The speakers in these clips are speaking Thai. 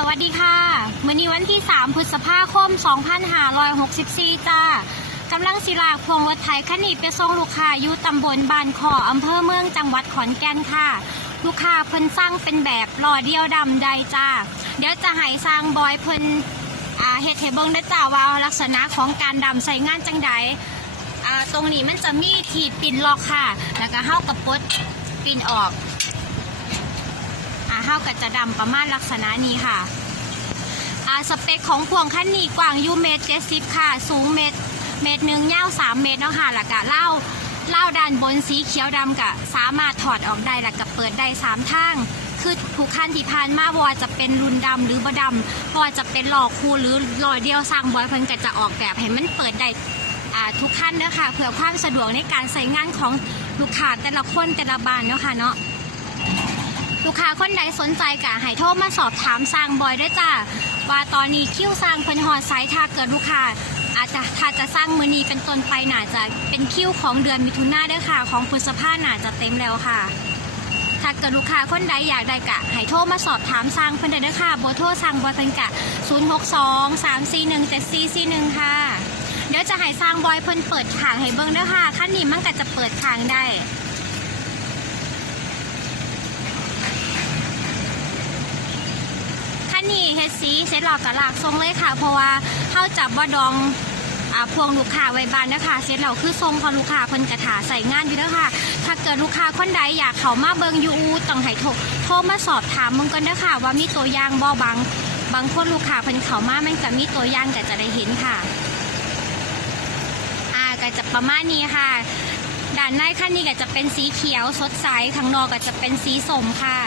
สวัสดีค่ะมื้อนี้วันที่ 3 พฤษภาคม 2564 จ้ากำลังศิลากพวงรถไถคันนีไปส่งลูกค้าอยู่ตำบลบานขออำเภอเมืองจังหวัดขอนแก่นค่ะ ลูกค้าเพิ่นสร้างเป็นแบบหล่อเดียวดำใดจ้า เดี๋ยวจะให้สร้างบอยเพิ่นเฮ็ดให้เบิ่งได้จ้าว่าลักษณะของการดำใส่งานจังใดตรงนี้มันจะมีที่ปินล็อกค่ะ แล้วก็เฮากระปลดปินออก เท่ากับจะดำประมาณลักษณะนี้ค่ะสเปคของพวงคันนี้กว้างยูเมตรเจ็ดสิบค่ะ สูงเมตรเมตรหนึ่งยาวสามเมตรเนาะค่ะแล้วก็เล่าเล่าด้านบนสีเขียวดำกะสามารถถอดออกได้แล้วก็เปิดได้สามทาง คือทุกขั้นที่ผ่านมาบว่าจะเป็นรุนดำหรือบดำบว่าจะเป็นหลอกคูหรือลอยเดียวสร้างบอยเพิ่นก็จะออกแบบให้มันเปิดได้ทุกขั้นเนาะค่ะเพื่อความสะดวกในการใช้งานของลูกค้าแต่ละคนแต่ละบานเนาะค่ะเนาะ ลูกค้าคนใดสนใจกะให้โทรมาสอบถามสร้างบอยด้วยจ้าว่าตอนนี้คิวสร้างเพิ่นหอดไซส์ถ้าเกิดลูกค้าอาจจะถ้าจะสร้างมือนีเป็นต้นไปน่าจะเป็นคิวของเดือนมิถุนาเด้อค่ะ ของพฤษภาน่าจะเต็มแล้วค่ะถ้าเกิดลูกค้าคนใดอยากได้กะให้โทรมาสอบถามสร้างเพิ่นได้เด้อค่ะเบอร์โทรสร้างบอยเพิ่นกะ 062 341 7441 ค่ะ เดี๋ยวจะให้สร้างบอยเพิ่นเปิดขางให้เบิ่งเด้อค่ะขั้นนี้มันก็จะเปิดขางได้ นี้เฮ็ดสีเสร็จหลอกกับหลากทรงเลยค่ะ เพราะว่าเข้าจับว่าดองอ่าพวงลูกค้าไว้บ้านนะคะเสร็จเราคือทรงพองลูกค้าเพิ่นกระถาใส่งานอยู่เด้อค่ะ ถ้าเกิดลูกค้าคนใดอยากเข้ามาเบิงอยูอูต้องให้โทรโทรมาสอบถามมึงกันเด้อค่ะ ว่ามีตัวอย่างบ่บางบางคนลูกค้าเพิ่นเข้ามามันก็มีตัวอย่างก็จะได้เห็นค่ะอ่าก็จะประมาณนี้ค่ะด้านในขั้นนี้ก็จะเป็นสีเขียวสดใสข้างนอกก็จะเป็นสีส้มค่ะ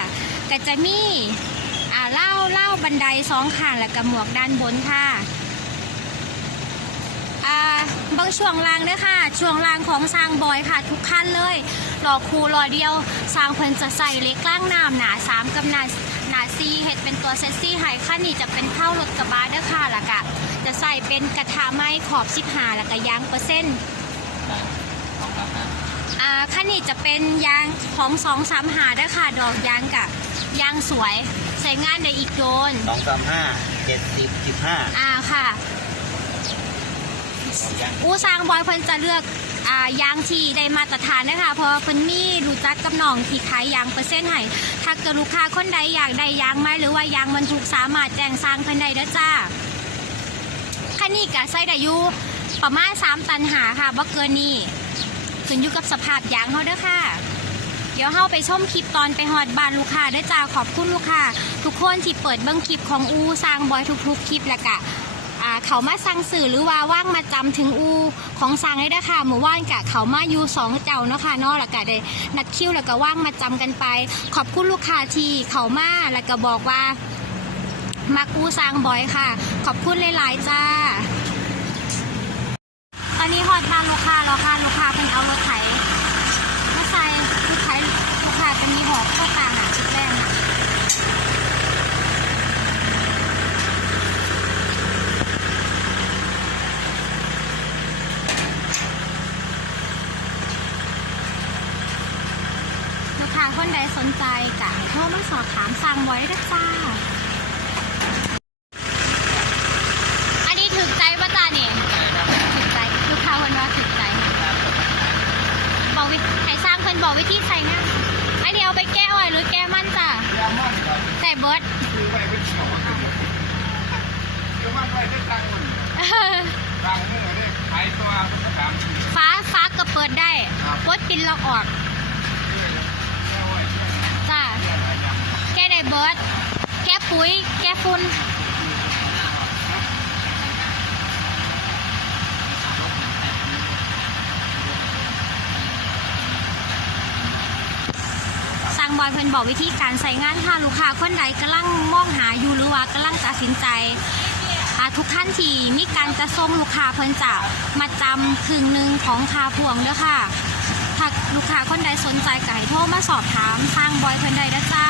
ก็จะมี อ่าเล่าเล่าบันไดสองข้างและกับหมวกด้านบนค่ะอ่าเบางช่วงล่างเด้อค่ะ ช่วงล่างของสร้างบอยค่ะ ทุกขั้นเลยหล่อคูหลอเดียวสร้างเพิ่นจะใส่เล็กกล้างน้ำหนาสามกับหนาหนาซีเห็ดเป็นตัวเซตซี่ไฮขั้นนี้จะเป็นเข้ารถกระบะเด้อค่ะล้วก็จะใส่เป็นกระทะไม้ขอบสิบหาแล้วก็ยางเปอร์เซ็นต์อ่าขั้นนี้จะเป็นยางของสองสามหาด้วยค่ะดอกยางกับ ยางสวยใช้งานได้อีกโดนสองสามห้าเจ็ดสิบสิบห้าอ่าค่ะ อู้สร้างบอยเพิ่นจะเลือกอ่ายางที่ได้มาตรฐานนะคะ เพราะว่าเพิ่นมีรู้จักกับน้องที่ขายยางเปอร์เซ็นต์ให้ถ้าเกิดลูกค้าคนใดอยากได้ยางไหมหรือว่ายางบรรทุกสามารถแจ้งสร้างเพิ่นได้เด้อจ้าคันนี้ก็ใส่ได้อยู่ประมาณ 3 ตันหาค่ะบ่เกินนี้ขึ้นอยู่กับสภาพยางเฮาเด้อค่ะเดี๋ยวเฮาไปชมคลิปตอนไปฮอดบ้านลูกค้าเด้อจ้าขอบคุณลูกค้าทุกคนที่เปิดเบิ่งคลิปของอูสร้างบอยทุกๆคลิปแล้วก็เขามาสั่งสื่อหรือว่าว่างมาจำถึงอูของสั่งได้ด้วยค่ะหมู่ว่านกะเขามาอยู่สองเจ้าเนาะค่ะนาะแล้วก็ได้นัดคิวแล้วก็ว่างมาจำกันไป ขอบคุณลูกค้าที่เขามาแล้วก็บอกว่ามากูสร้างบอยค่ะ ขอบคุณหลายๆจ้า ตอนนี้ฮอดบ้านลูกค้าแล้วค่ะลูกค้าเป็นเอารถไถมาใส่รถไถลูกค้าจะมีหอบเข้ากลางอะชุดแรกนะ ลูก ค้าคนใดสนใจกะให้โทรมาสอบถามสั่งไว้ด้วยจ้า อันนี้ถึกใจป่ะจ้าเนี่ยถึกใจลูกค้าคนว่าถึกใจ บอกวิธีให้สร้างเพิ่นบอกวิธีใส่งานอันนี้เอาไปแก้อ้อยหรือแก้มันจ้ะยามันก็ใส่เบิร์ดคือไปเป็นสองคือมันไปได้ตังค์มันตังค์เมื่อได้ขายตัวก็ถามฟ้าฟ้าก็เปิดได้ปลดปินล็อกออก แค่ว่า จ้า เรื่องอะไรอย่าง แก้ได้เบิร์ดแก้ปุ๋ย แก้ฝุ่นสั่งบอยเพิ่นบอกวิธีการใส่งานค่ะลูกค้าคนใดกำลังมองหาอยู่หรือว่ากำลังตัดสินใจทุกท่านที่มีการจะส่งลูกค้าเพิ่นจะมาจำครึ่งหนึ่งของคาพวงเด้อค่ะถ้าลูกค้าคนใดสนใจก็ให้โทรมาสอบถามทางบอยเพิ่นได้นะจ้า